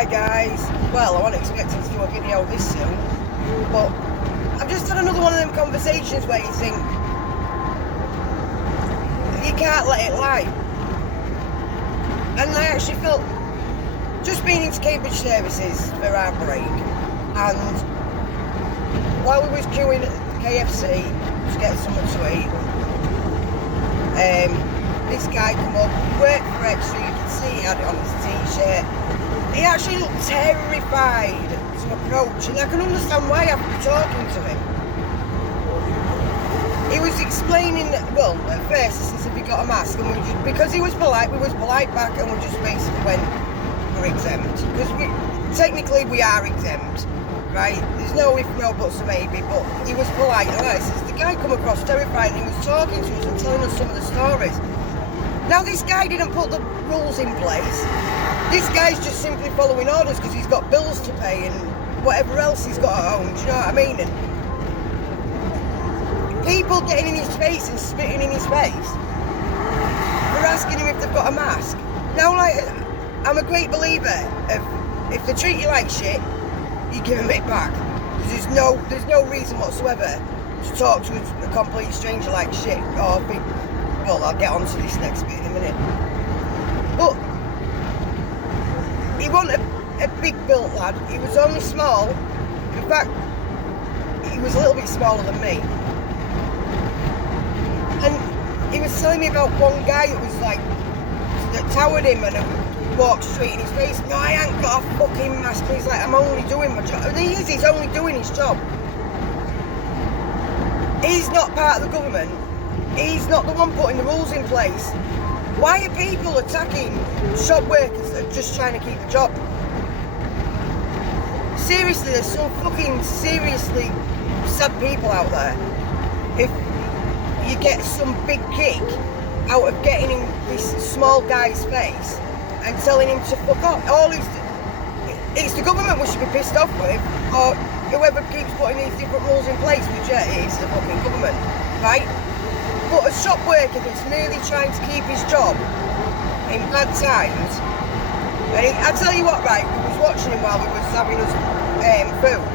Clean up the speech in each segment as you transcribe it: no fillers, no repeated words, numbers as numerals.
Hi guys. Well, I wasn't expecting to do a video this soon, but I've just had another one of them conversations where you think you can't let it lie. And I actually felt, just being into Cambridge services for our break, and while we was queuing at KFC to get something to eat, this guy come up, worked for Extra, you can see he had it on his t-shirt. He actually looked terrified to approach, and I can understand why after talking to him. He was explaining that, well, at first he says, have you got a mask? And we just, because he was polite, we was polite back, and we just basically went, we're exempt. Because technically we are exempt, right? There's no if, no buts or maybe, but he was polite. And I says, the guy come across terrified, and he was talking to us and telling us some of the stories. Now this guy didn't put the rules in place. This guy's just simply following orders because he's got bills to pay and whatever else he's got at home, do you know what I mean? And people getting in his face and spitting in his face for asking him if they've got a mask. Now, like, I'm a great believer of if they treat you like shit, you give them it back. Because there's no reason whatsoever to talk to a complete stranger like shit. Or well, I'll get onto this next bit in a minute. But he wasn't a big built lad. He was only small. In fact, he was a little bit smaller than me. And he was telling me about one guy that was like, that towered him and walked straight in his face. No, I ain't got a fucking mask. He's like, I'm only doing my job. And he's only doing his job. He's not part of the government. He's not the one putting the rules in place. Why are people attacking shop workers that are just trying to keep a job? Seriously, there's some fucking seriously sad people out there. If you get some big kick out of getting in this small guy's face and telling him to fuck off, it's the government we should be pissed off with, or whoever keeps putting these different rules in place, which is the fucking government, right? But a shop worker that's merely trying to keep his job in bad times, and I tell you what, right, we was watching him while we was having us food,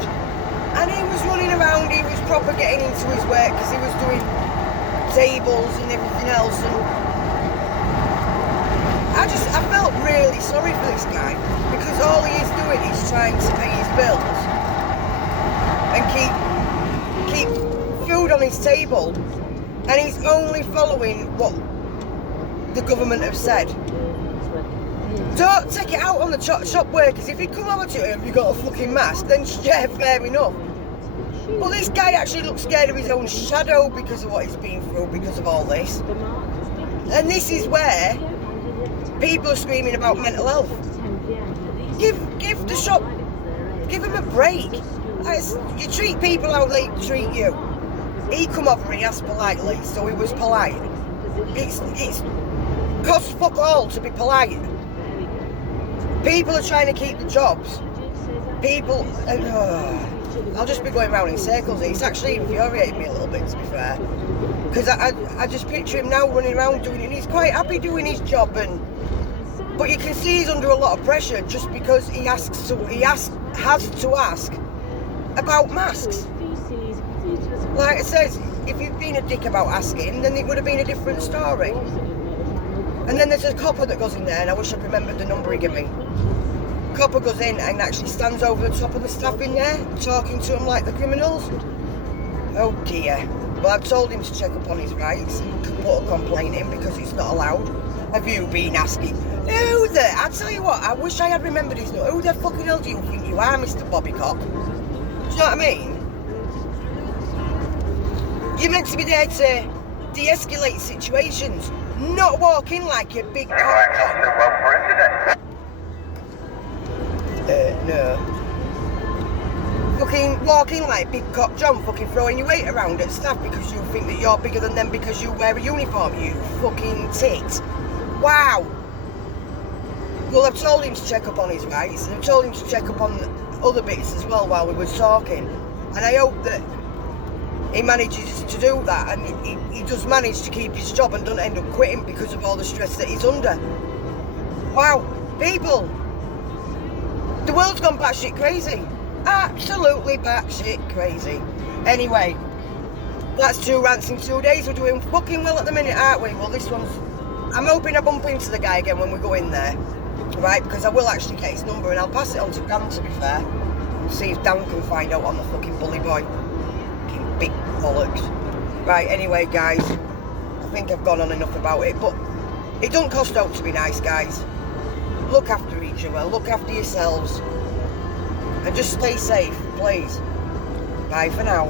and he was running around, he was proper getting into his work because he was doing tables and everything else, and I felt really sorry for this guy, because all he is doing is trying to pay his bills and keep food on his table. And he's only following what the government have said. Don't take it out on the shop workers. If you come over to him, you got a fucking mask, then yeah, fair enough. But this guy actually looks scared of his own shadow because of what he's been through, because of all this. And this is where people are screaming about mental health. Give the shop, give them a break. You treat people how they treat you. He come over and he asked politely, so he was polite. It's costs fuck all to be polite. People are trying to keep the jobs. People, I'll just be going round in circles. It's actually infuriating me a little bit, to be fair, because I just picture him now running around doing it, and he's quite happy doing his job, but you can see he's under a lot of pressure just because he has to ask about masks. Like it says, if you'd been a dick about asking, then it would have been a different story. And then there's a copper that goes in there, and I wish I'd remembered the number he gave me. Copper goes in and actually stands over the top of the staff in there, talking to them like the criminals. Oh dear. Well, I've told him to check up on his rights and put a complaint in because it's not allowed. Have you been asking? I tell you what, I wish I had remembered his name. Who the fucking hell do you think you are, Mr. Bobbycock? Do you know what I mean? You're meant to be there to de-escalate situations, not walk in like a big cock. No. Fucking walk in like big cock John, fucking throwing your weight around at staff because you think that you're bigger than them because you wear a uniform, you fucking tit. Wow. Well, I've told him to check up on his rights, and I've told him to check up on other bits as well while we was talking, and I hope that he manages to do that, and he does manage to keep his job and doesn't end up quitting because of all the stress that he's under. Wow, people, The world's gone batshit crazy. Absolutely batshit crazy. Anyway, that's 2 rants in 2 days. We're doing fucking well at the minute, aren't we? Well, this one's... I'm hoping I bump into the guy again when we go in there. Right, because I will actually get his number and I'll pass it on to Dan, to be fair. See if Dan can find out on the fucking bully boy. Fucking big bollocks. Right, anyway, guys. I think I've gone on enough about it, but it don't cost out to be nice, guys. Look after each other, look after yourselves, and just stay safe, please. Bye for now.